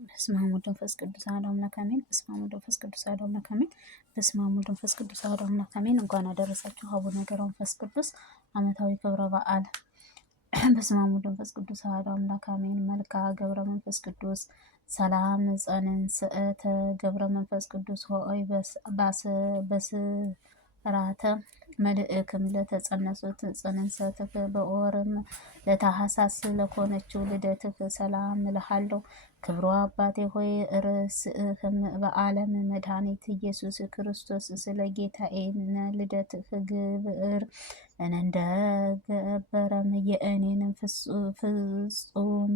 በስመ አብ ወወልድ ወመንፈስ ቅዱስ አሐዱ አምላክ አሜን። በስመ አብ ወወልድ ወመንፈስ ቅዱስ አሐዱ አምላክ አሜን። በስመ አብ ወወልድ ወመንፈስ ቅዱስ አሐዱ አምላክ አሜን። እንኳን አደረሳችሁ አቡነ ገብረ መንፈስ ቅዱስ ዓመታዊ ክብረ በዓል። በስመ አብ ወወልድ ወመንፈስ ቅዱስ አሐዱ አምላክ አሜን። መልክዐ ገብረ መንፈስ ቅዱስ ሰላም ጸንዕተ ገብረ መንፈስ ቅዱስ ሆይ በስራተ መልእክም ለተጸነሱት ጽንሰትህ በወርም ለታኅሳስ ለኮነችው ልደትህ ሰላም እልሃለሁ። ክብሩ አባቴ ሆይ ርእስህም በዓለም መድኃኒት ኢየሱስ ክርስቶስ ስለ ጌታዬን ልደትህ ግብር እንደገበረም የእኔንም ፍጹም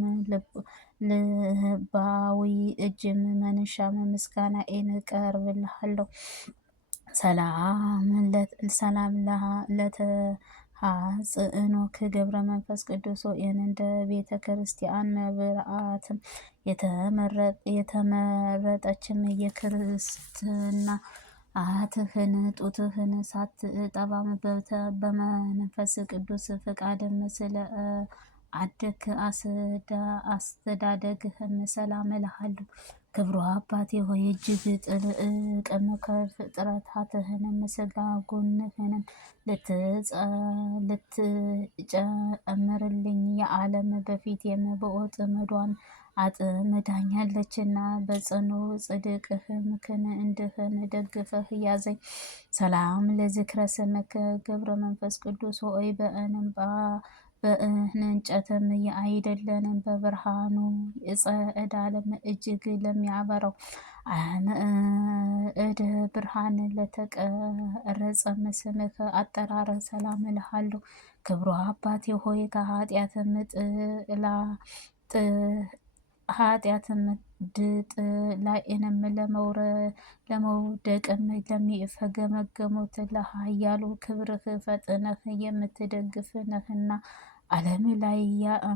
ልባዊ እጅም መንሻም ምስጋናዬን እቀርብልሃለሁ። ሰላም ለተሐጽእኖክ ገብረ መንፈስ ቅዱስ ሆይን እንደ ቤተ ክርስቲያን መብርዓትም የተመረጠችም የክርስትና አትህን ጡትህን ሳትጠባም በመንፈስ ቅዱስ ፍቃድም ስለ አደክ አስተዳደግህም ሰላም እልሃለሁ። ክብሩ አባቴ ሆይ እጅግ ጥልቅም ከፍጥረታትህንም ሥጋ ጎንህንም ልትጨምርልኝ የዓለም በፊት የምብዖት ምዷን አጥምዳኛለችና በጽኑ ጽድቅህም ክንድህን ደግፈህ ያዘኝ። ሰላም ለዝክረ ስምከ ገብረ መንፈስ ቅዱስ ሆይ በእንጨትም አይደለንም በብርሃኑ ጸዳለም እጅግ ለሚያበራው እደ ብርሃን ለተቀረጸም ስምህ አጠራር ሰላም እልሃለሁ። ክብሩ አባቴ ሆይ ኃጢአትም ድጥ ላይንም ለመውደቅም ለሚፈገመገሙት ለኃያሉ ክብርህ ፈጥነህ የምትደግፍ ነህና ዓለም ላይ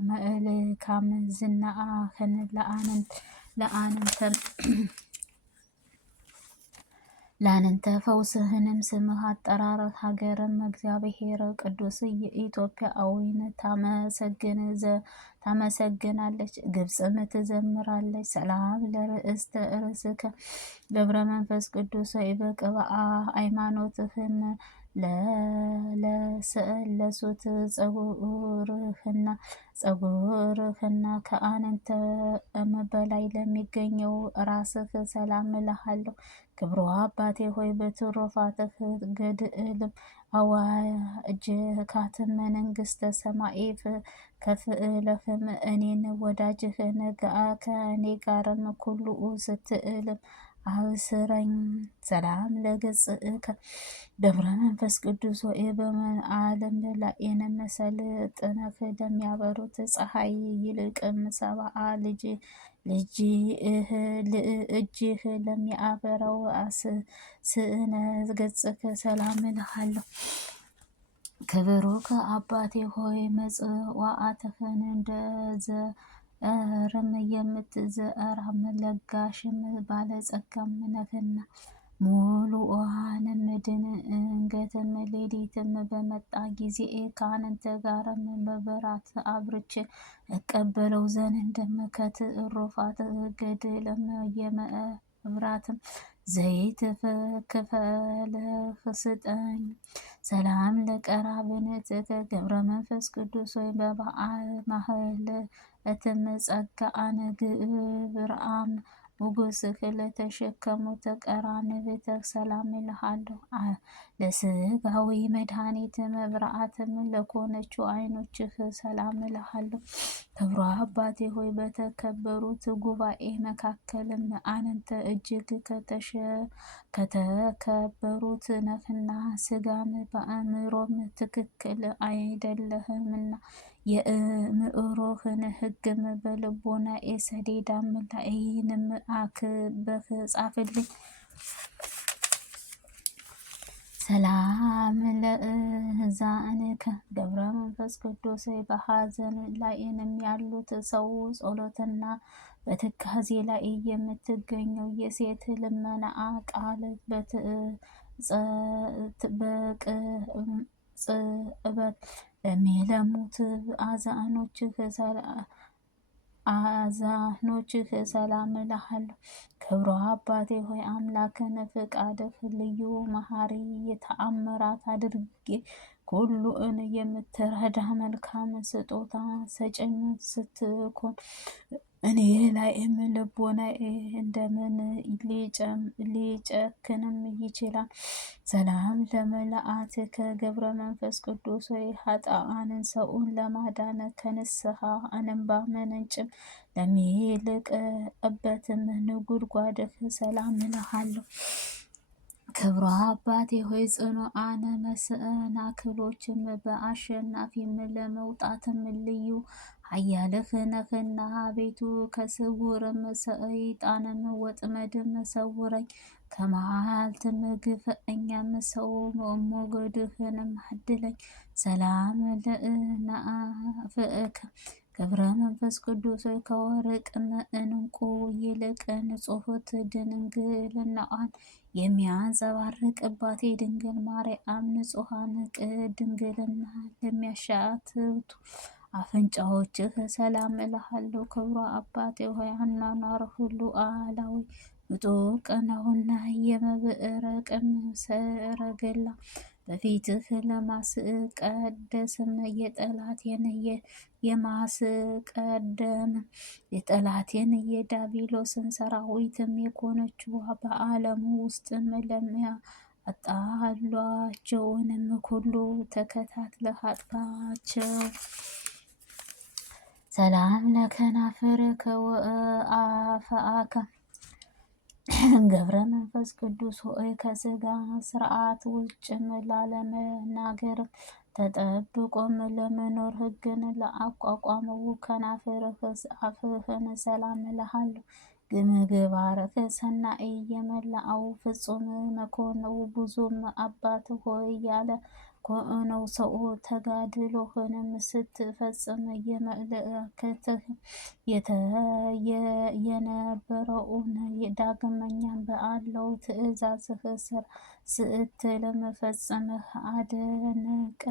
መልካም ዝናህን ለአንተ ፈውስህንም ስምህ አጠራር ሀገርም እግዚአብሔር ቅዱስ የኢትዮጵያዊን ታመሰግናለች፣ ግብፅም ትዘምራለች። ሰላም ለርእስተ ርእስከ ገብረ መንፈስ ቅዱስ በቅብአ ሃይማኖትህም ለሰለሱት ጸጉርህና ከአንተም በላይ ለሚገኘው ራስህ ሰላም እልሃለሁ። ክብሩ አባቴ ሆይ በትሩፋትህ ገድልም አዋጅካትም መንግሥተ ሰማይ ከፍለህም እኔን ወዳጅህን ከእኔ ጋርም ኩሉ ስትእልም አብስረኝ። ሰላም ለገጽእከ ገብረ መንፈስ ቅዱስ ሆይ በዓለም ላይንም ሰልጥነህ ለሚያበሩት ፀሐይ ይልቅም ሰብአ እጅህ ለሚያበራው ስእነ ገጽክ ሰላም እልሃለሁ። ክብሩክ አባቴ ሆይ መጽዋዕትህን እንደዘርም የምትዘራም ለጋሽም ባለጸጋም ነህና ሙሉዓንም ድንገትም ሌሊትም በመጣ ጊዜ ከአንተ ጋርም በበራት አብርቼ እቀበለው ዘንድም ከትሩፋት ገድልም የመብራትም ዘይት ክፈልህ ስጠኝ። ሰላም ለቀራብንትከ ገብረ መንፈስ ቅዱስ ሆይ በበዓል ማህሌትም ጸጋአን ግብርአም ንጉሥህ ለተሸከሙት ቀራንብት ሰላም እልሃለሁ። ለሥጋዊ መድኃኒት መብርዓትም ለኮነችው ዓይኖችህ ሰላም እልሃለሁ። ክብሩ አባቴ ሆይ በተከበሩት ጉባኤ መካከልም አንተ እጅግ ከተከበሩት ነህና ሥጋም በአእምሮም ትክክል አይደለህምና የአእምሮህን ሕግም በልቦናዬ ሰሌዳም ላይንም አክበህ ጻፍልኝ። ሰላም ለእዛንከ ገብረ መንፈስ ቅዱስ በሐዘን ላይንም ያሉት ሰው ጸሎትና በትካዜ ላይ የምትገኘው የሴት ልመና ቃል በቅጽበት ለሚለሙት አዛኖችህ ለአዛኖችህ ሰላም እልሃለሁ። ክብሮ አባቴ ሆይ አምላክን ፍቃድህ ልዩ መሐሪ የተአምራት አድርጌ ሁሉን የምትረዳ መልካም ስጦታ ሰጭኝ ስትኮን እኔ ላይም ልቦናዬ እንደምን ሊጨክንም ይችላል? ሰላም ለመላእክት ገብረ መንፈስ ቅዱስ ሆይ ኃጥአንን ሰውን ለማዳን ከንስሐ እንባ ምንጭም ለሚልቅበትም ነጎድጓድህ ሰላም እልሃለሁ። ክብሯ አባቴ ሆይ ጽኑዓን መሰናክሎችም በአሸናፊም ለመውጣትም ልዩ ኃያልህ ነህና አቤቱ ከስውርም ሰይጣንም ወጥመድም ሰውረኝ። ከመዓልትም ግፈኛም ሰው ሞገድህንም አድለኝ። ሰላም ለእናፍከ ገብረ መንፈስ ቅዱስ ከወርቅም እንቁ ይልቅ ንጽሕት ድንግልናዋን የሚያንጸባርቅባት የድንግል ማርያም ንጹሐን ድንግልና ለሚያሻትቱ አፍንጫዎችህ ሰላም እልሃለሁ። ክብሯ አባቴ ሆይ አኗኗር ሁሉ አላዊ ምጡቅ ነውና የመብረቅም ሰረገላ በፊትህ ለማስቀደስም የጠላቴን የዳቢሎስን ሰራዊትም የኮነችው በዓለሙ ውስጥም ለሚያጣሏቸውንም ሁሉ ተከታትለህ አጥፋቸው። ሰላም ለከናፍርከ ወአፍአከ ገብረ መንፈስ ቅዱስ ሆይ ከስጋ ስርዓት ውጭም ላለመናገርም ተጠብቆም ለመኖር ሕግን ለአቋቋመው ከናፍርህ አፍህን ሰላም እልሃለሁ። ምግባርህ ሰናይ የመላው ፍጹም መኮንው ብዙም አባት ሆይ ያለ ኮነው ሰው ተጋድሎህንም ስትፈጽም የመለከትህ የነበረውን ዳግመኛም በአለው ትእዛዝህ ስር ስትልም ፈጽመህ አደነቀ።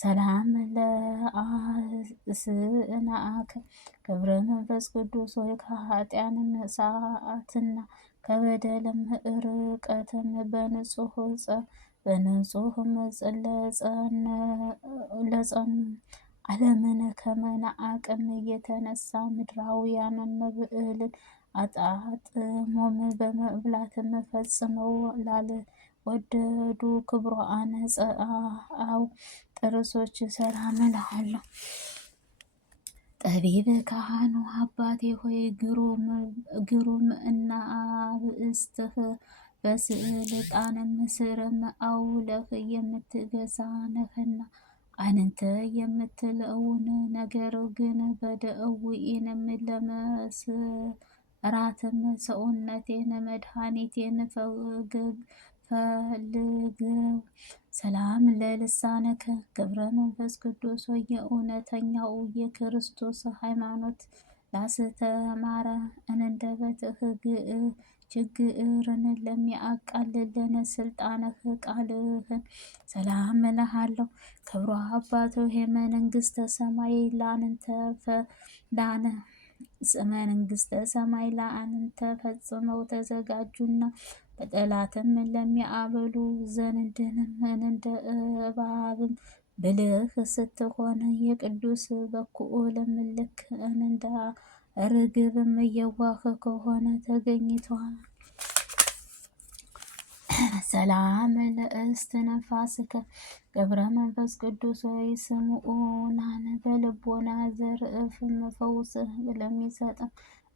ሰላም ለአስናከ ገብረ መንፈስ ቅዱስ ሆይ ከኃጢአንም ሰዓትና ከበደልም ርቀትም በንጹህም ለጸኑ ዓለምን ከመናቅም የተነሳ ምድራውያንም ብዕልን አጣጥሞም በመብላትም ፈጽመው ላልወደዱ ክብሯን ጸአው ጥርሶች ሰላም እልሃለሁ። ጠቢብ ካህኑ አባቴ ሆይ ግሩም እና አብእስትህ በስልጣንም ስርም አውለህ የምትገዛ ነህና አንተ የምትለውን ነገር ግን በደዌንም ለመስራትም ሰውነቴን መድኃኒቴን ፈልገው። ሰላም ለልሳነከ ገብረ መንፈስ ቅዱስ ሆይ የእውነተኛው የክርስቶስ ሃይማኖት ላስተማረ አንደበትህ ችግርን ለሚያቃልልን ስልጣንህ ቃልህን ሰላም እልሃለሁ። ክብሯ አባቶ የመንግስተ ሰማይ ለአንተ ፈጽመው ተዘጋጁና በጠላትም ለሚያበሉ ዘንድንም እንደ እባብም ብልህ ስትሆን የቅዱስ በኩልም ልክ እንደ ርግብም የዋህ ከሆነ ተገኝቷል። ሰላም ለእስትንፋስከ ገብረ መንፈስ ቅዱስ ሆይ ስምዖናን በልቦና ዘርእፍም ፈውስህ ለሚሰጥም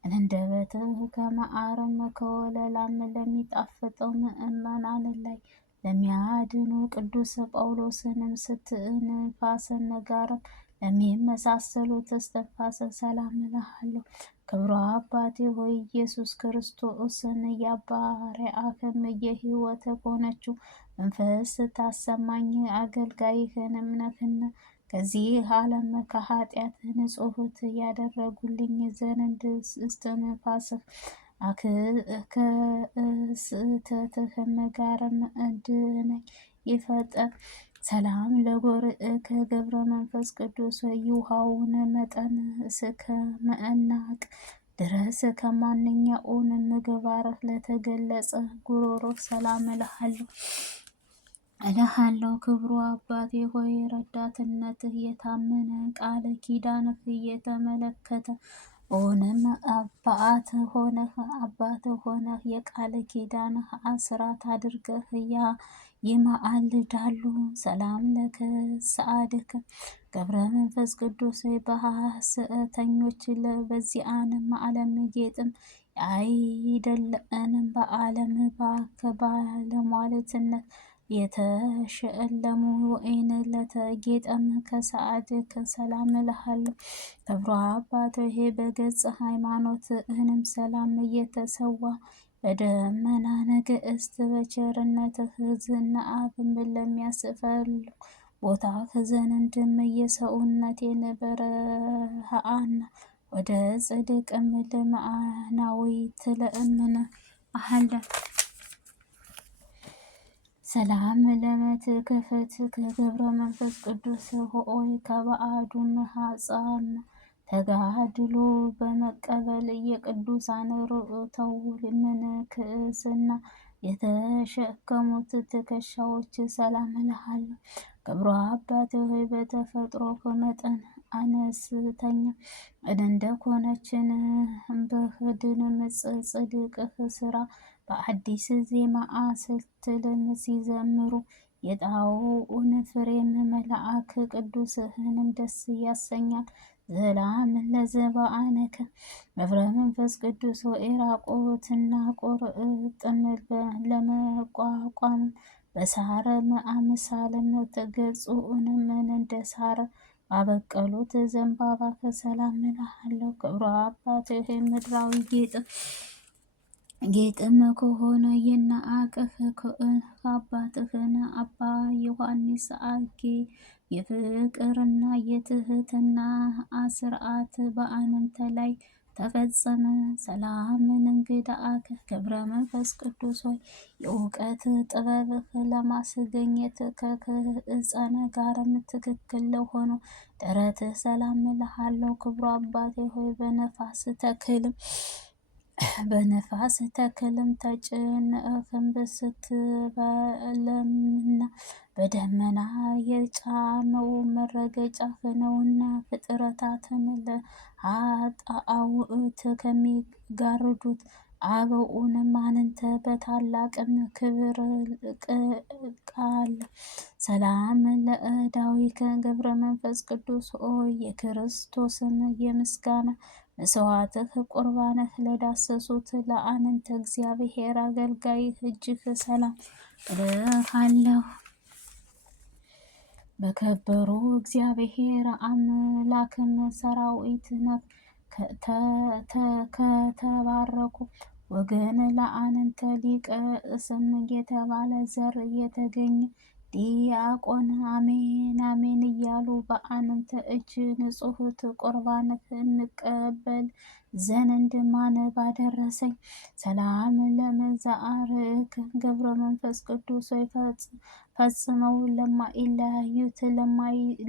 አንደበትህ ከመዓርም ከወለላም ለሚጣፍጠው ምእመናን ላይ ለሚያድኑ ቅዱስ ጳውሎስንም ስትንፋስን ጋርም ለሚመሳሰሉት እስትንፋስ ሰላም እልሃለሁ። ክብሯ አባቴ ሆይ ኢየሱስ ክርስቶስን የባሪያህም የሕይወት ሆነችው መንፈስ ታሰማኝ አገልጋይህንም ነህና ከዚህ ዓለም ከኃጢአት ንጹሕት ያደረጉልኝ ዘንድ እስትንፋስህ ከስህተትህም ጋርም አድነኝ። ሰላም ለጎርእ ገብረ መንፈስ ቅዱስ ይውሃውን መጠን እስከ መዕናቅ ድረስ ከማንኛውን ምግባርህ ለተገለጸ ጉሮሮህ ሰላም እልሃለሁ። ክብሩ አባቴ ሆይ ረዳትነትህ የታመነ ቃል ኪዳንህ እየተመለከተ ኦንም አባት ሆነህ የቃል ኪዳንህ አስራት አድርገህ ይማልዳሉ። ሰላም ለከ ሰአድከ ገብረ መንፈስ ቅዱስ በሐሰተኞች በዚአንም ዓለም ጌጥም አይደለንም በዓለም ከባለሟልትነት የተሸለሙ ወይን ለተጌጠም ከሰአድከ ሰላም እልሃለሁ። ክብሩ አባት ሆይ በገጽ ሃይማኖት እህንም ሰላም እየተሰዋ በደመና ነገስት በቸርነትህ ዝናብም ለሚያስፈልግ ቦታ ከዘንድም የሰውነቴን በረሃና ወደ ጽድቅም ልማናዊ ትለእምን አህለ ሰላም ለመትከፈት ከገብረ መንፈስ ቅዱስ ሆይ ከበዓዱም ሀጻም ተጋድሎ በመቀበል የቅዱሳን ርኡተው ምንክስና የተሸከሙት ትከሻዎች ሰላም እልሃለሁ። ክብሩ አባት ሆይ በተፈጥሮ መጠን አነስተኛ እንደኮነችን በህድን ጽድቅህ ስራ በአዲስ ዜማ ስትልም ሲዘምሩ የጣዖውን ፍሬም መልአክ ቅዱስህንም ደስ ያሰኛል። ዘላም ለዘባአነከ ገብረ መንፈስ ቅዱስ ኤራቆትና ቆርጥም ለመቋቋም በሳረ አምሳልም ተገጹንም እንደ ሳረ ባበቀሉት ዘንባባ ከሰላም እልሃለሁ። ክብሩ አባትህ ምድራዊ ጌጥም ከሆነ የነአቅህ አባትህን አባ ዮሐንስ አጌ የፍቅርና የትህትና አስርዓት በአንተ ላይ ተፈጸመ። ሰላምን እንግዳአከ ገብረ መንፈስ ቅዱስ ሆይ የእውቀት ጥበብህ ለማስገኘት ከክህፀነ ጋርም ትክክል ለሆኑ ደረትህ ሰላም እልሃለሁ። ክብሩ አባቴ ሆይ በነፋስ ተጭነህም ስትበለምና በደመና የጫመው መረገጫህ ነውና ፍጥረታትን ለኃጣውእት ከሚጋርዱት አበኡንም አንተ በታላቅም ክብር ቃል ሰላም ለእዳዊከ ገብረ መንፈስ ቅዱስ ሆይ የክርስቶስን የምስጋና መስዋዕትህ ቁርባንህ ለዳሰሱት ለአንተ እግዚአብሔር አገልጋይ እጅግ ሰላም እልሃለሁ። በከበሩ እግዚአብሔር አምላክም ሰራዊት ከተባረኩ ወገን ለአንተ ሊቀ ስም የተባለ ዘር የተገኘ ዲያቆን አሜን አሜን እያሉ በአንተ እጅ ንጹሕት ቁርባንህ እንቀበል ዘንድ ማን ባደረሰኝ። ሰላም ለመዛርክ ገብረ መንፈስ ቅዱስ ሆይ ፈጽመው ለማይለያዩት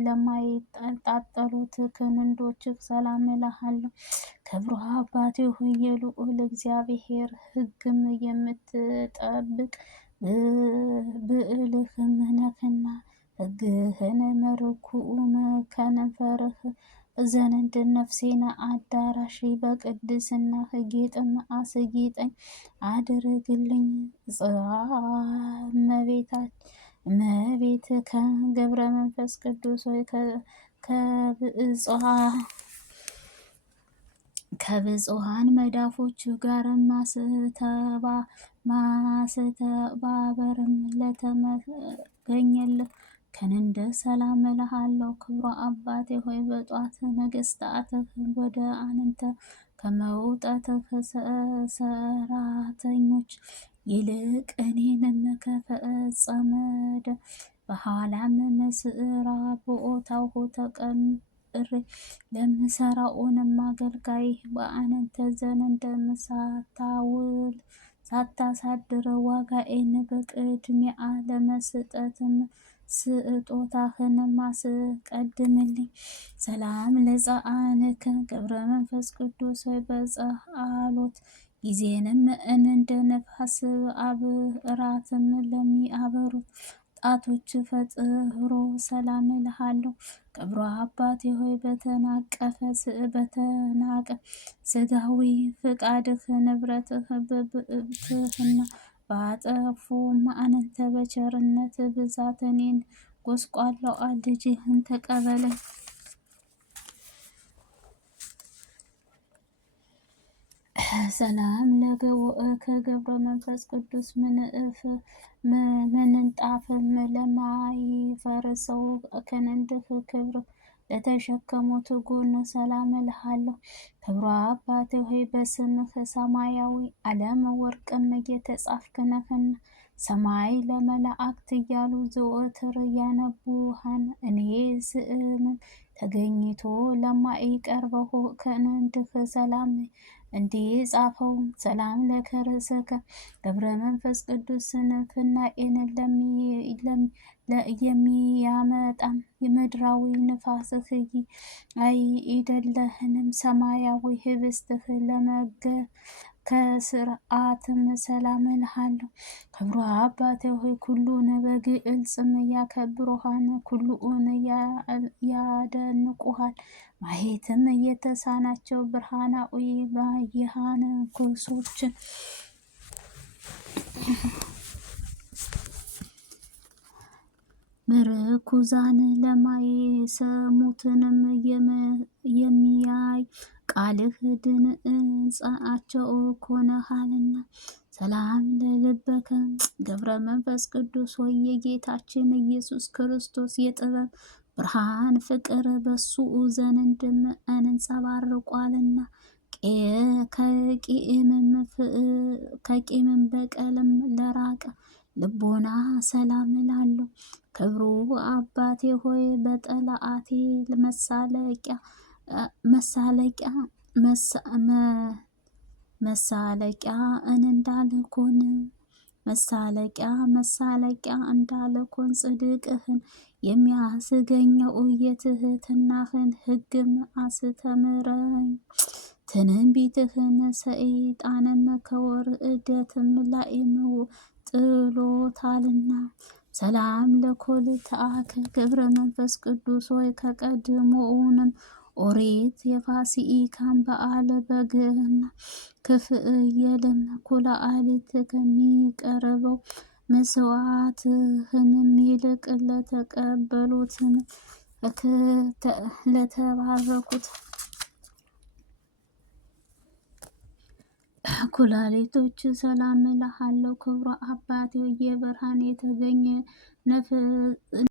ለማይጣጠሉት ክንዶችህ ሰላም እልሃለሁ። ክብሩ አባቴ ሆይ የልዑል እግዚአብሔር ሕግም የምትጠብቅ ብዕልህም ነህና ሕግህን መርኩኡም ከንፈርህ ዘንድ ነፍሴን አዳራሽ በቅድስና ጌጥም አስጊጠኝ አድርግልኝ። እመቤት ከገብረ መንፈስ ቅዱስ ሆይ ከብፁዓን መዳፎች ጋር ማስተባበርም ለተመገኘልህ ከንንደ ሰላም እልሃለሁ። ክብሩ አባቴ ሆይ በጧት ነገሥታትህ ወደ አንተ ከመውጣትህ ሰራተኞች ይልቅ እኔንም ከፈጸመደ በኋላም መስዕራ ቦታው ተቀምሬ ለምሰራውንም አገልጋይ በአንተ ዘንድ ሳታሳድር ዋጋዬን በቅድሚያ ለመስጠትም ስጦታህን ማስቀድምልኝ። ሰላም ለፀአንከ ገብረ መንፈስ ቅዱስ በጸአሎት ጊዜንም እንደ ነፋስ አብራትም ለሚያበሩት ጣቶች ፈጥሮ ሰላም እልሃለሁ። ክብሩ አባቴ ሆይ በተናቀ ስጋዊ ፍቃድህ ንብረትህ በብእትህና ባጠፉ አንተ በቸርነት ብዛት እኔን ጎስቋላው ልጅህን ተቀበለኝ። ሰላም ለገቦእከ ገብረ መንፈስ ቅዱስ ምንጣፍም ለማይፈርሰው ክንድህ ክብር ለተሸከሙት ጎን ሰላም እልሃለሁ። ክብሩ አባቴ ሆይ በስምህ ሰማያዊ ዓለም ወርቅም የተጻፍክ ነህና ሰማይ ለመላእክት እያሉ ዘወትር ያነቡሃን እኔ ስምም ተገኝቶ ለማይቀርበው ክንድህ ሰላም እንዲጻፈው። ሰላም ለከርሰከ ገብረ መንፈስ ቅዱስ ስንፍናኤን የሚያመጣም የምድራዊ ንፋስህ አይደለህንም ሰማያዊ ህብስትህ ለመገብ ከስርዓትም ሰላም እልሃለሁ። ክብሩ አባቴ ሆይ ኩሉን በግዕልጽም ያከብሩሃን ኩሉን ያደንቁሃል። ማየትም የተሳናቸው ብርሃናዊ ባይሃን ኩሶችን ምርኩዛን ለማይሰሙትንም የሚያይ ቃልህ ድምፃቸው ኮነሃልና። ሰላም ለልበከ ገብረ መንፈስ ቅዱስ ሆይ የጌታችን ኢየሱስ ክርስቶስ የጥበብ ብርሃን ፍቅር በሱ ዘንድም አንጸባርቋልና ከቂምም በቀልም ለራቀ ልቦና ሰላም እላለሁ። ክብሩ አባቴ ሆይ በጠላአቴ መሳለቂያ እንዳልኮን ጽድቅህን የሚያስገኘው የትህትናህን ሕግም አስተምረኝ። ትንቢትህን ሰይጣንም ከውርደትም ላይም ጥሎታልና። ሰላም ለኮልትአከ ገብረ መንፈስ ቅዱስ ሆይ ከቀድሞውንም ኦሪት የፋሲካን በዓል በግና ክፍየልም ኩላሊት ከሚቀርበው መስዋዕትህንም ይልቅ ለተቀበሉትን ለተባረኩት ኩላሊቶች ሰላም እልሃለሁ። ክብሩ አባቴ የብርሃን የተገኘ